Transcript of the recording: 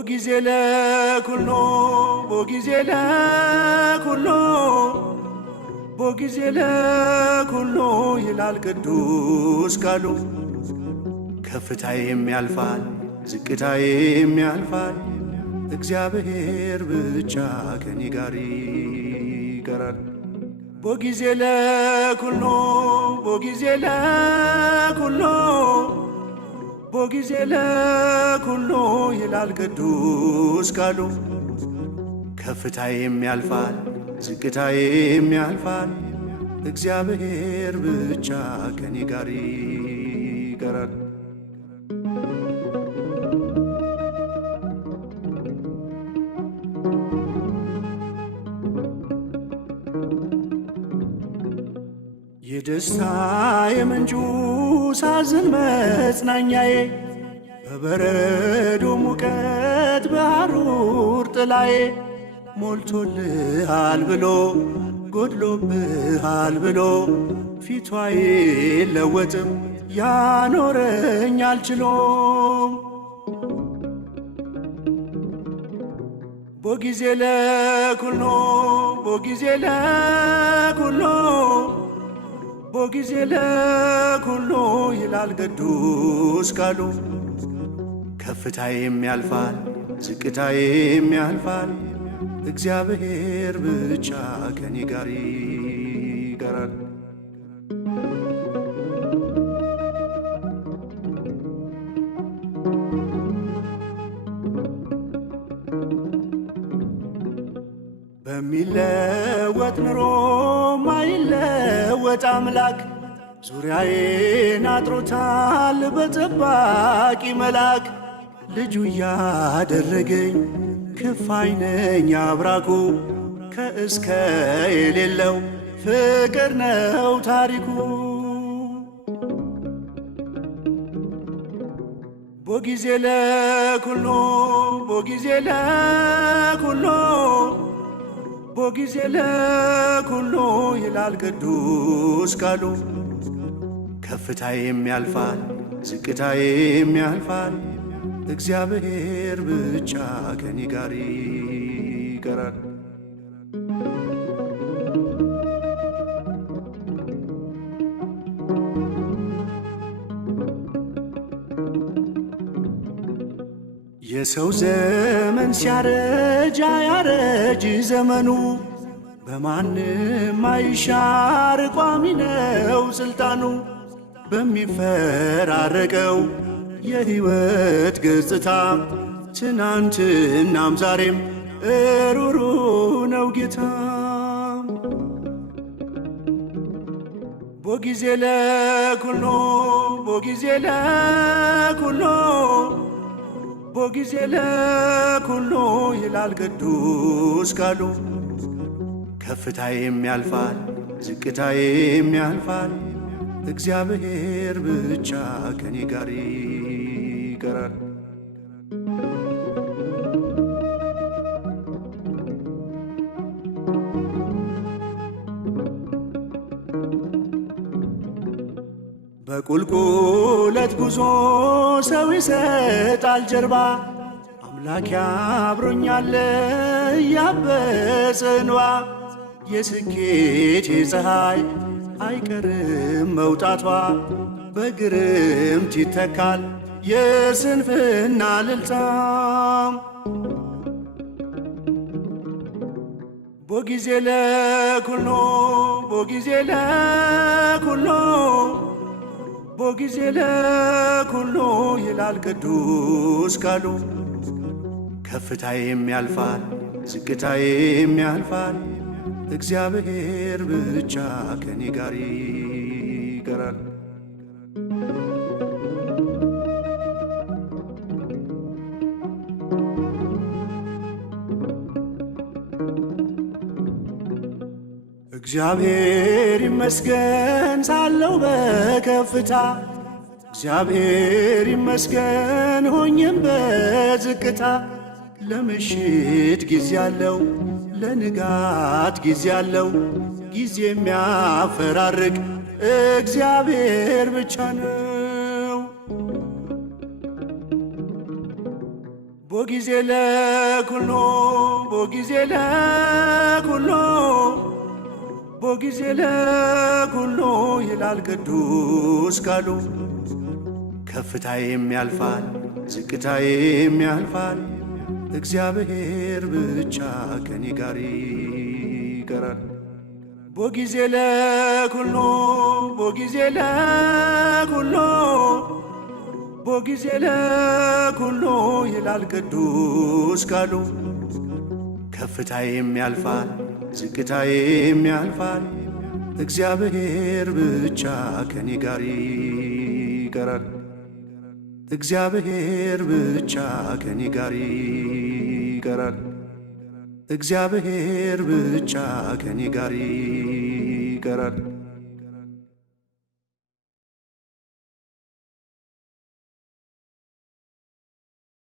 ቦጊዜ ለኩሎ ቦጊዜ ለኩሎ ቦጊዜ ለኩሎ ይላል ቅዱስ ቃሉ። ከፍታዬም ያልፋል ዝቅታዬም ያልፋል፣ እግዚአብሔር ብቻ ከኔ ጋር ይቀራል። ቦጊዜ ለኩሎ ቦጊዜ ለኩሎ ቦጊዜ ለኩሎ ይላል ቅዱስ ቃሉ። ከፍታዬም ያልፋል ዝቅታዬም ያልፋል፣ እግዚአብሔር ብቻ ከኔ ጋር ይቀራል። የደስታ የምንጩ ሳዝን መጽናኛዬ፣ በበረዶ ሙቀት በሐሩር ጥላዬ፣ ሞልቶልሃል ብሎ ጎድሎብሃል ብሎ ፊቷ አይለወጥም ያኖረኝ አልችሎም። ቦጊዜ ለኩሎ ቦጊዜ ለኩሎ ቦጊዜ ለኩሎ ይላል ቅዱስ ቃሉ። ከፍታዬም ያልፋል ዝቅታዬም ያልፋል፣ እግዚአብሔር ብቻ ከኔ ጋር ይቀራል። በሚለወጥ ኑሮ ማይለወጥ አምላክ ዙሪያዬን አጥሮታል በጠባቂ መልአክ። ልጁ ያደረገኝ ክፋይ ነኝ አብራኩ፣ ከእስከ የሌለው ፍቅር ነው ታሪኩ። ቦጊዜ ለኩሎ ቦጊዜ ለኩሎ ቦጊዜ ለኩሎ ይላል ቅዱስ ቃሉ። ከፍታዬም ያልፋል ዝቅታዬም ያልፋል፣ እግዚአብሔር ብቻ ከኔ ጋር ይቀራል። የሰው ዘመን ሲያረጅ አያረጅ ዘመኑ፣ በማንም አይሻር ቋሚ ነው ስልጣኑ። በሚፈራረቀው የሕይወት ገጽታ ትናንትናም ዛሬም እሩሩ ነው ጌታ። ቦጊዜ ለኩሎ ቦጊዜ ለኩሎ ቦጊዜ ለኩሎ ይላል ቅዱስ ቃሉ። ከፍታዬም ያልፋል ዝቅታዬም ያልፋል፣ እግዚአብሔር ብቻ ከኔ ጋር ይቀራል። በቁልቁለት ጉዞ ሰው ይሰጣል ጀርባ፣ አምላክ አብሮኛል ያበሰ እንባ። የስኬቴ ፀሐይ አይቀርም መውጣቷ፣ በግርምት ይተካል የስንፍና ልልታም። ቦጊዜ ለኩሎ ቦጊዜ ለኩሎ ቦጊዜ ለኩሎ ይላል ቅዱስ ቃሉ። ከፍታዬም ያልፋል ዝቅታዬም ያልፋል፣ እግዚአብሔር ብቻ ከኔ ጋር ይቀራል። እግዚአብሔር ይመስገን ሳለው በከፍታ፣ እግዚአብሔር ይመስገን ሆኜም በዝቅታ። ለምሽት ጊዜ አለው ለንጋት ጊዜ አለው፣ ጊዜ የሚያፈራርቅ እግዚአብሔር ብቻ ነው። ቦጊዜ ለኩሎ ቦጊዜ ለኩሎ ቦጊዜ ለኩሎ ይላል ቅዱስ ቃሉ። ከፍታዬም ያልፋል ዝቅታዬም ያልፋል፣ እግዚአብሔር ብቻ ከኔ ጋር ይቀራል። ቦጊዜ ለኩሎ ቦጊዜ ለኩሎ ቦጊዜ ለኩሎ ይላል ቅዱስ ቃሉ። ከፍታዬም ያልፋል ዝቅታዬም ያልፋል፣ እግዚአብሔር ብቻ ከኔ ጋር ይቀራል። እግዚአብሔር ብቻ ከኔ ጋር ይቀራል። እግዚአብሔር ብቻ ከኔ ጋር ይቀራል።